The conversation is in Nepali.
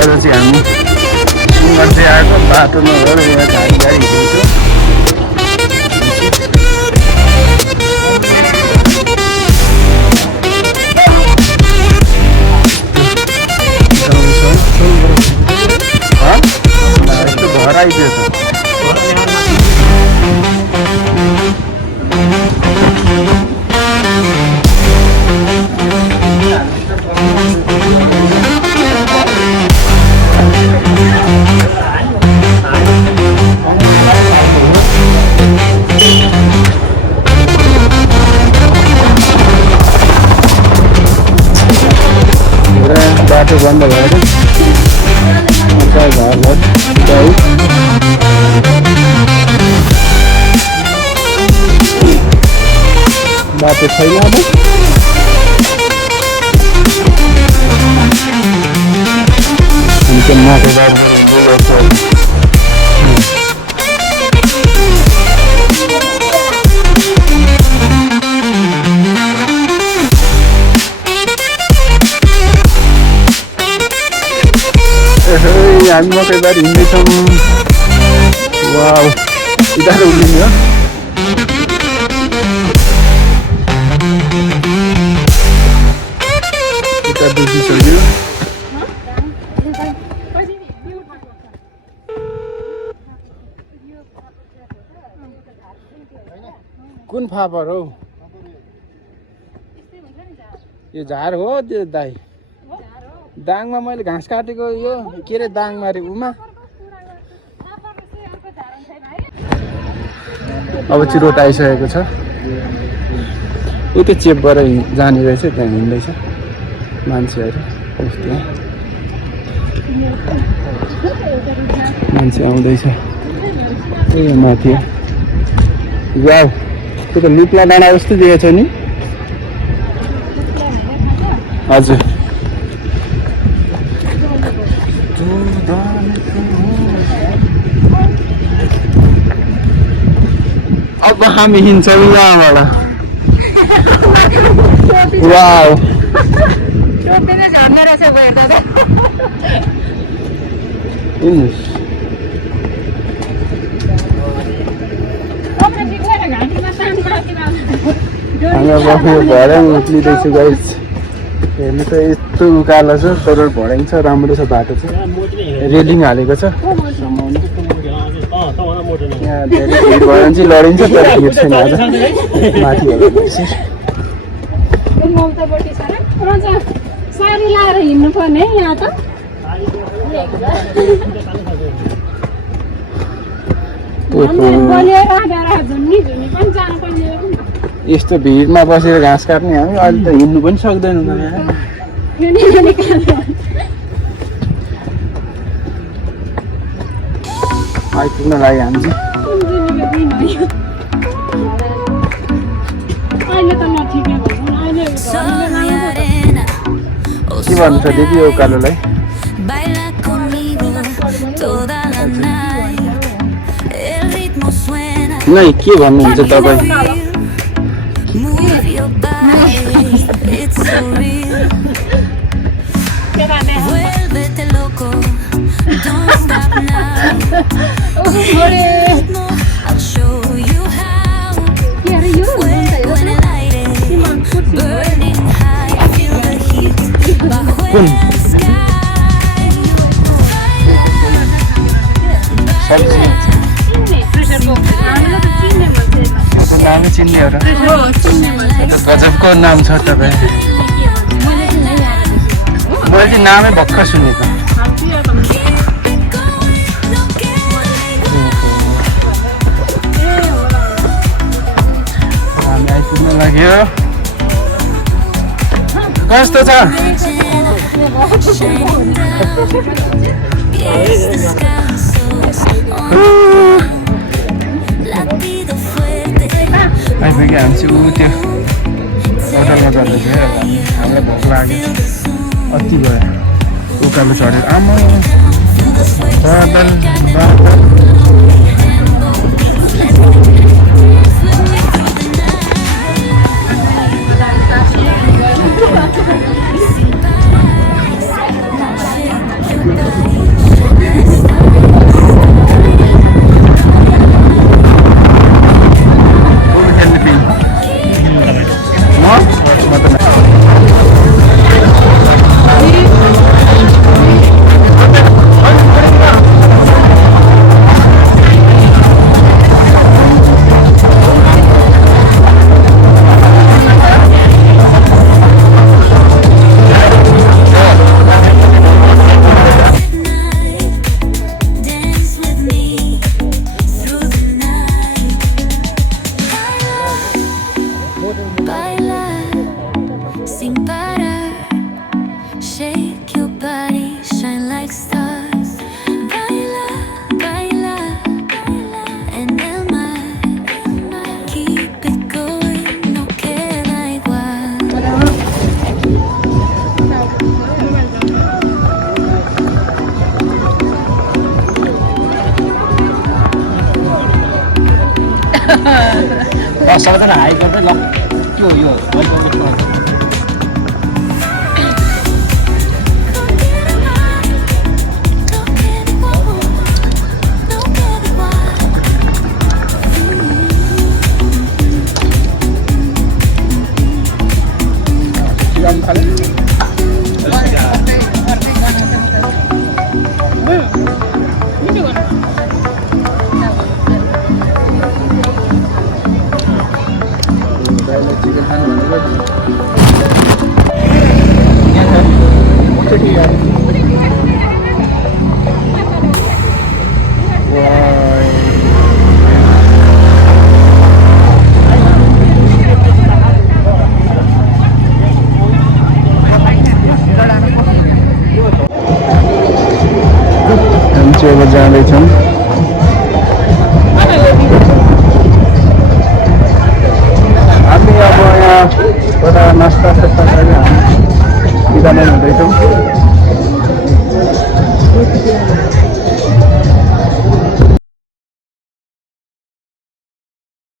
आज चाहिँ हामी सुनगढ चाहिँ आएको बाटो नभएर यहाँ गाडी हिँड्छौँ। यस्तो घर आइदिएछ। बाटो बन्द भएर बाटो छैन अब। माटो हामी मकैबारी हिँड्दैछौँ। वाउ यता उभिने हो। यता देखिसक्यो। कुन फापर हौ? यो झार हो त्यो दाइ? दाङमा मैले घाँस काटेको यो के अरे दाङमा अरे उमा। अब चिरोट आइसकेको छ। ऊ त्यो चेपबाट जाने रहेछ, त्यहाँ हिँड्दैछ मान्छेहरू। त्यहाँ मान्छे आउँदैछ। ए माथि वाउ त्यो त लुक्ला डाँडा जस्तो दिएछ नि। हजुर अब हामी हिँड्छौँ यहाँबाट। वाउ हामी अब भर्याङ उक्लिँदैछु गाइस। हेर्नु त यस्तो उकालो छ तर भर्याङ छ, राम्रो छ बाटो छ, रेलिङ हालेको छ। यहाँ धेरै भिड भयो भने चाहिँ लडिन्छ तर भिड छैन आज माथि हेर्दैछु। यस्तो भिडमा बसेर घाँस काट्ने हामी अहिले त हिँड्नु पनि सक्दैनौँ त यहाँ। आइपुग्न लाग्यो हामी चाहिँ। के भन्नु छ दिदी यो उकालोलाई? नै के भन्नुहुन्छ तपाईँ? नामै चिन्ने हो र? गजबको नाम छ तपाईँ। मैले चाहिँ नामै भर्खर सुनेको। हामी आइपुग्न लाग्यो। कस्तो छ? आइपुग्यो हामी चाहिँ ऊ त्यो होटलमा जाँदैछ। हामीलाई भोक लाग्यो अति भयो उकालो चढेर। आमा बादल बादल सबैजना हाई गर्दै ल त्यो यो अब जाँदैछौँ हामी अब यहाँ एउटा नास्ता सास्ता गरी हामी बिदा नै हुँदैछौँ।